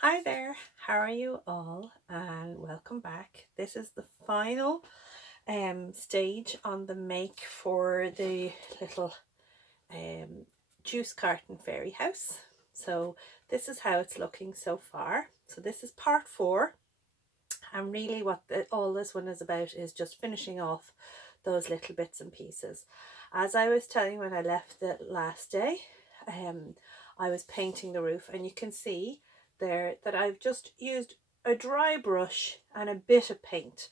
Hi there, how are you all? And welcome back. This is the final stage on the make for the little um, juice carton fairy house. So this is how it's looking so far. So this is part 4, and really what all this one is about is just finishing off those little bits and pieces. As I was telling you when I left the last day, I was painting the roof, and you can see there that I've just used a dry brush and a bit of paint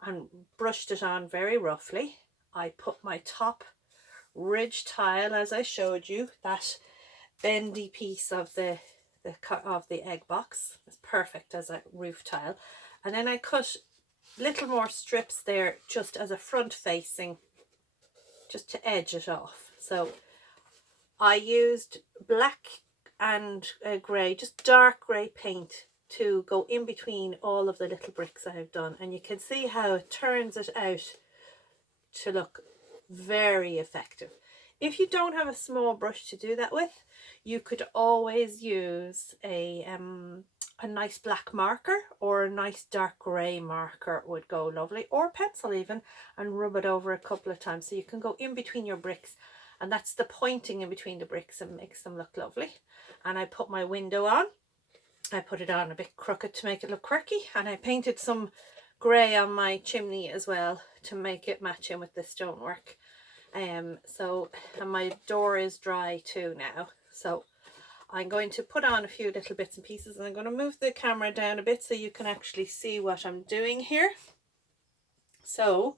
and brushed it on very roughly. I put my top ridge tile, as I showed you, that bendy piece of the egg box. It's perfect as a roof tile. And then I cut little more strips there just as a front facing, just to edge it off. So I used black and grey, just dark grey paint to go in between all of the little bricks I have done, and you can see how it turns it out to look very effective. If you don't have a small brush to do that with, you could always use a nice black marker, or a nice dark grey marker would go lovely, or pencil even, and rub it over a couple of times so you can go in between your bricks, and that's the pointing in between the bricks and makes them look lovely. And I put my window on. I put it on a bit crooked to make it look quirky, and I painted some grey on my chimney as well to make it match in with the stonework. And my door is dry too now, so I'm going to put on a few little bits and pieces, and I'm going to move the camera down a bit so you can actually see what I'm doing here. So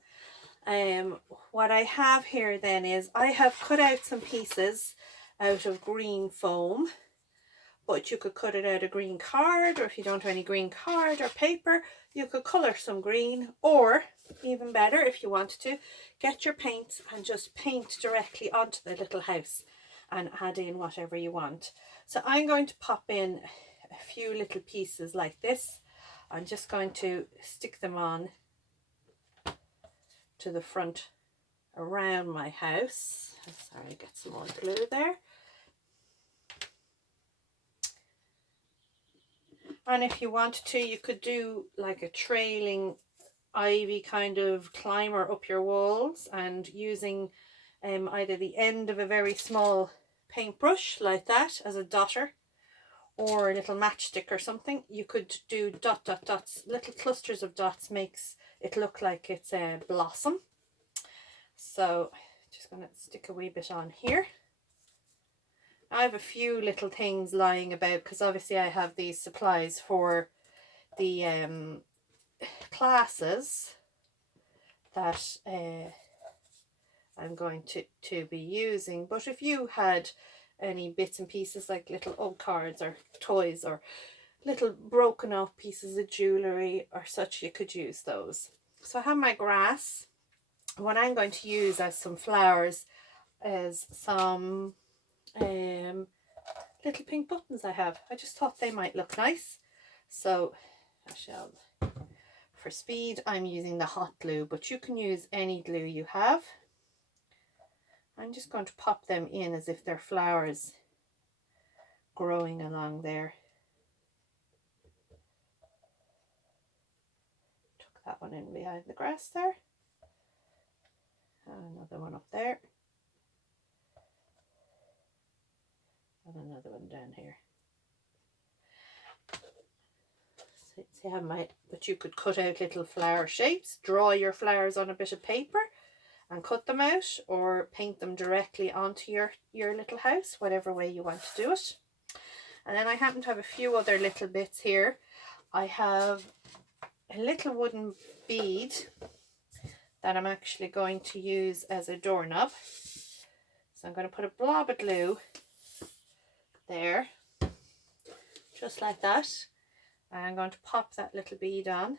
what I have here then is I have cut out some pieces out of green foam, but you could cut it out of green card, or if you don't have any green card or paper, you could colour some green, or even better, if you wanted to, get your paints and just paint directly onto the little house and add in whatever you want. So I'm going to pop in a few little pieces like this. I'm just going to stick them on to the front around my house. Sorry, get some more glue there. And if you wanted to, you could do like a trailing ivy kind of climber up your walls, and using either the end of a very small paintbrush like that as a dotter, or a little matchstick or something. You could do dots, little clusters of dots, makes it look like it's a blossom. So just going to stick a wee bit on here. I have a few little things lying about, because obviously I have these supplies for the classes that I'm going to be using. But if you had any bits and pieces like little old cards or toys or little broken off pieces of jewellery or such, you could use those. So I have my grass. What I'm going to use as some flowers is some little pink buttons I have. I just thought they might look nice. So I shall, for speed, I'm using the hot glue, but you can use any glue you have. I'm just going to pop them in as if they're flowers growing along there. Tuck that one in behind the grass there. And another one up there. And another one down here. See how but you could cut out little flower shapes, draw your flowers on a bit of paper and cut them out, or paint them directly onto your little house, whatever way you want to do it. And then I happen to have a few other little bits here. I have a little wooden bead that I'm actually going to use as a doorknob. So I'm going to put a blob of glue there, just like that. And I'm going to pop that little bead on,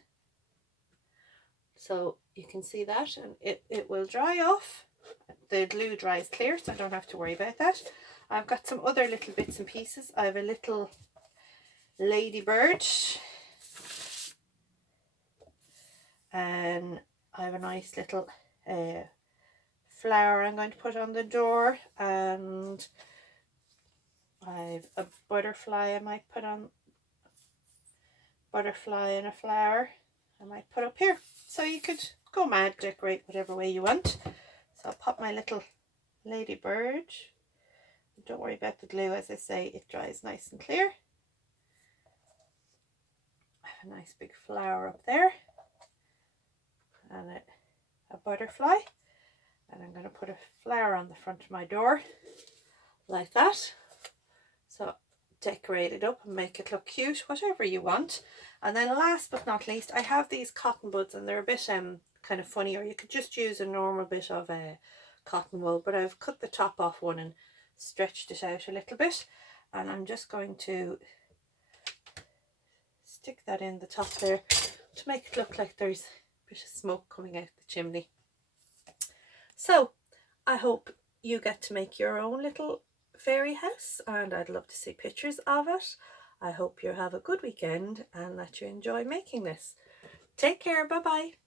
so you can see that, and it will dry off. The glue dries clear, so I don't have to worry about that. I've got some other little bits and pieces. I have a little ladybird, and I have a nice little flower I'm going to put on the door, and I've a butterfly I might put on butterfly and a flower I might put up here. So you could go mad, decorate whatever way you want. So I'll pop my little ladybird. Don't worry about the glue, as I say, it dries nice and clear. I have a nice big flower up there and a butterfly, and I'm going to put a flower on the front of my door like that. So decorate it up and make it look cute, whatever you want. And then last but not least, I have these cotton buds, and they're a bit kind of funny, or you could just use a normal bit of cotton wool, but I've cut the top off one and stretched it out a little bit, and I'm just going to stick that in the top there to make it look like there's a bit of smoke coming out the chimney. So I hope you get to make your own little fairy house, and I'd love to see pictures of it. I hope you have a good weekend and that you enjoy making this. Take care, bye bye.